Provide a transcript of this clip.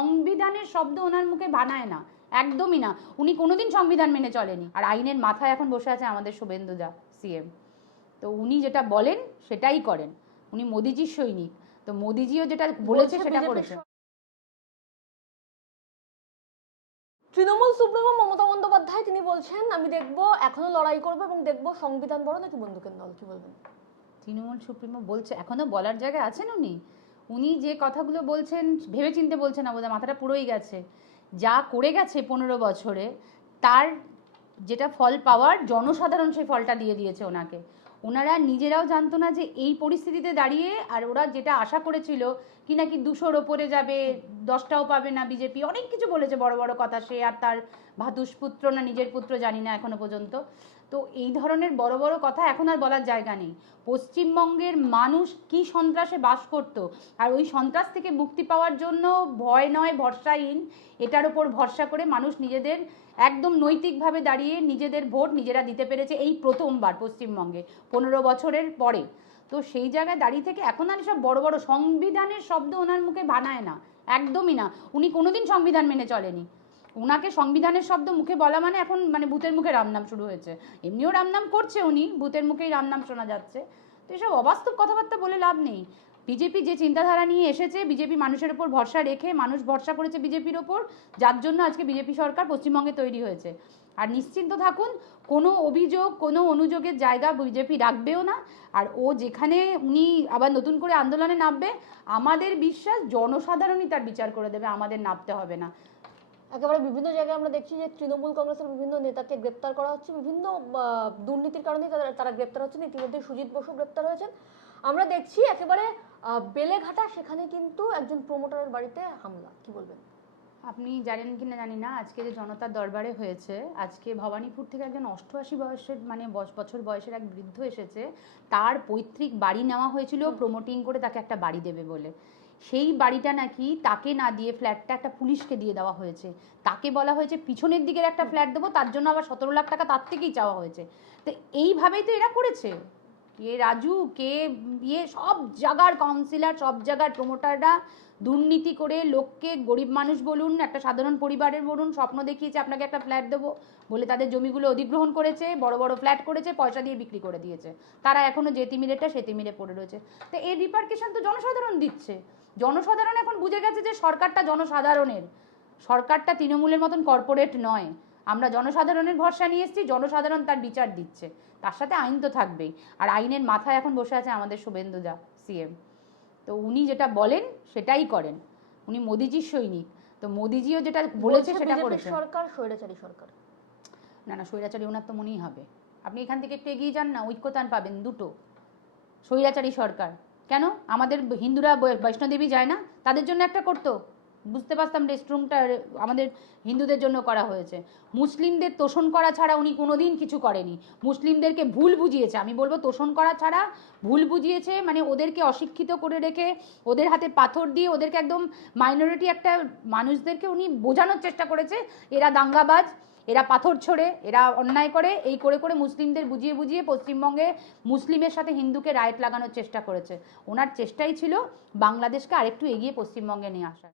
সংবিধানের শব্দ ওনার মুখে বানায় না, একদমই না। উনি কোনোদিন সংবিধান মেনে চলেনি। আর আইনের মাথায় এখন বসে আছে আমাদের শুভেন্দুদা সিএম। তো উনি যেটা বলেন সেটাই করেন। উনি মোদিজির সৈনিক, তো মোদিজিও যেটা বলেছে সেটা করেছে। তৃণমূল সুপ্রিমো মমতা বন্দ্যোপাধ্যায় তিনি বলছেন আমি দেখবো এখনো লড়াই করবো এবং দেখবো সংবিধান বড় নাকি বন্দুকের নল, কি বলবেন? তৃণমূল সুপ্রিমো বলছে, এখনো বলার জায়গায় আছেন উনি? উনি যে কথাগুলো বলছেন ভেবে চিনতে বলছেন না, বোধহয় মাথাটা পুরোই গেছে। যা করে গেছে 15 বছরে, তার যেটা ফল পাওয়ার, জনসাধারণ সেই ফলটা দিয়ে দিয়েছে ওনাকে। ওনারা নিজেরাও জানতো না যে এই পরিস্থিতিতে দাঁড়িয়ে, আর ওরা যেটা আশা করেছিল কি নাকি 200-র ওপরে যাবে, 10টাও পাবে না বিজেপি, অনেক কিছু বলেছে বড় বড় কথা, সে আর তার ভাতুষপুত্র না নিজের পুত্র জানি না এখনো পর্যন্ত। তো এই ধরনের বড় বড় কথা এখন আর বলার জায়গা নেই। পশ্চিমবঙ্গের মানুষ কি সন্ত্রাসে বাস করত, আর ওই সন্ত্রাস থেকে মুক্তি পাওয়ার জন্য ভয় নয় ভরসাহীন, এটার ওপর ভরসা করে মানুষ নিজেদের একদম নৈতিকভাবে দাঁড়িয়ে নিজেদের ভোট নিজেরা দিতে পেরেছে এই প্রথমবার পশ্চিমবঙ্গে 15 বছরের পরে। তো সেই জায়গায় দাঁড়িয়ে থেকে এখন আর সব বড় বড় সংবিধানের শব্দ ওনার মুখে বানায় না, একদমই না। উনি কোনোদিন সংবিধান মেনে চলেনি। ওনাকে সংবিধানের শব্দ মুখে বলা মানে এখন মানে ভূতের মুখে রামনাম শুরু হয়েছে। এমনিও রামনাম করছে উনি, ভূতের মুখেই রামনাম শোনা যাচ্ছে। তো এসব অবাস্তব কথাবার্তা বলে লাভ নেই। বিজেপি যে চিন্তাধারা নিয়ে এসেছে, বিজেপি মানুষের ওপর ভরসা রেখে, মানুষ ভরসা করেছে বিজেপির ওপর, যার জন্য আজকে বিজেপি সরকার পশ্চিমবঙ্গে তৈরি হয়েছে। আর নিশ্চিন্ত থাকুন, কোনো অভিযোগ কোনো অনুযোগের জায়গা বিজেপি রাখবেও না। আর ও যেখানে উনি আবার নতুন করে আন্দোলনে নামবে, আমাদের বিশ্বাস জনসাধারণই তার বিচার করে দেবে, আমাদের নামতে হবে না। একেবারে বিভিন্ন জায়গায় আমরা দেখছি যে তৃণমূল কংগ্রেসের বিভিন্ন নেতাকে গ্রেপ্তার করা হচ্ছে, বিভিন্ন দুর্নীতির কারণে তারা গ্রেপ্তার হচ্ছেন। ইতিমধ্যে সুজিত বসু গ্রেপ্তার হয়েছেন। আমরা দেখছি একেবারে বেলেঘাটা, সেখানে কিন্তু একজন প্রমোটারের বাড়িতে হামলা, কি বলবেন? আপনি জানেন কি না জানি না, আজকে যে জনতার দরবারে হয়েছে, আজকে ভবানীপুর থেকে একজন 88 বয়সের মানে বছর বয়সের এক বৃদ্ধ এসেছে। তার পৈতৃক বাড়ি নেওয়া হয়েছিল প্রমোটিং করে তাকে একটা বাড়ি দেবে বলে। সেই বাড়িটা নাকি তাকে না দিয়ে, ফ্ল্যাটটা একটা পুলিশকে দিয়ে দেওয়া হয়েছে। তাকে বলা হয়েছে পিছনের দিকের একটা ফ্ল্যাট দেবো, তার জন্য আবার 17 লাখ টাকা তার থেকেই চাওয়া হয়েছে। তো এইভাবেই তো এরা করেছে। কে রাজু, কে সব জায়গার কাউন্সিলর, সব জায়গার প্রমোটাররা দুর্নীতি করে লোককে, গরিব মানুষ বলুন, একটা সাধারণ পরিবারের বলুন, স্বপ্ন দেখিয়েছে আপনাকে একটা ফ্ল্যাট দেবো বলে, তাদের জমিগুলো অধিগ্রহণ করেছে, বড় বড় ফ্ল্যাট করেছে, পয়সা দিয়ে বিক্রি করে দিয়েছে। তারা এখনো যে তিমিরেটা সে তিমিরে পড়ে রয়েছে। তো এর রিপার্কেশন তো জনসাধারণ দিচ্ছে। জনসাধারণ এখন বুঝে গেছে যে সরকারটা জনসাধারণের, সরকারটা তৃণমূলের মতন কর্পোরেট নয়। আমরা জনসাধারণের ভরসা নিয়ে এসেছি, জনসাধারণ তার বিচার দিচ্ছে, তার সাথে আইন তো থাকবেই। আর আইনের মাথায় এখন বসে আছে আমাদের শুভেন্দুদা সিএম। তো উনি যেটা বলেন সেটাই করেন। উনি মোদিজির সৈনিক, তো মোদিজিও যেটা বলেছে সেটা করেছে। সরকার স্বৈরাচারী সরকার না না, স্বৈরাচারী ওনার তো মনেই হবে। আপনি এখান থেকে একটু এগিয়ে যান না, ঐক্যতান পাবেন দুটো। স্বৈরাচারী সরকার কেন? আমাদের হিন্দুরা বৈষ্ণোদেবী যায় না, তাদের জন্য একটা করতো, বুঝতে পারতাম রেস্টরুমটা আমাদের হিন্দুদের জন্য করা হয়েছে। মুসলিমদের তোষণ করা ছাড়া উনি কোনোদিন কিছু করেনি। মুসলিমদেরকে ভুল বুঝিয়েছে, আমি বলবো তোষণ করা ছাড়া ভুল বুঝিয়েছে, মানে ওদেরকে অশিক্ষিত করে রেখে, ওদের হাতে পাথর দিয়ে, ওদেরকে একদম মাইনরিটি একটা মানুষদেরকে উনি বোঝানোর চেষ্টা করেছে এরা দাঙ্গাবাজ, এরা পাথর ছোড়ে, এরা অন্যায় করে, এই করে করে মুসলিমদের বুঝিয়ে বুঝিয়ে পশ্চিমবঙ্গে মুসলিমের সাথে হিন্দুকে রাইট লাগানোর চেষ্টা করেছে। ওনার চেষ্টাই ছিল বাংলাদেশকে আরেকটু এগিয়ে পশ্চিমবঙ্গে নিয়ে আসার।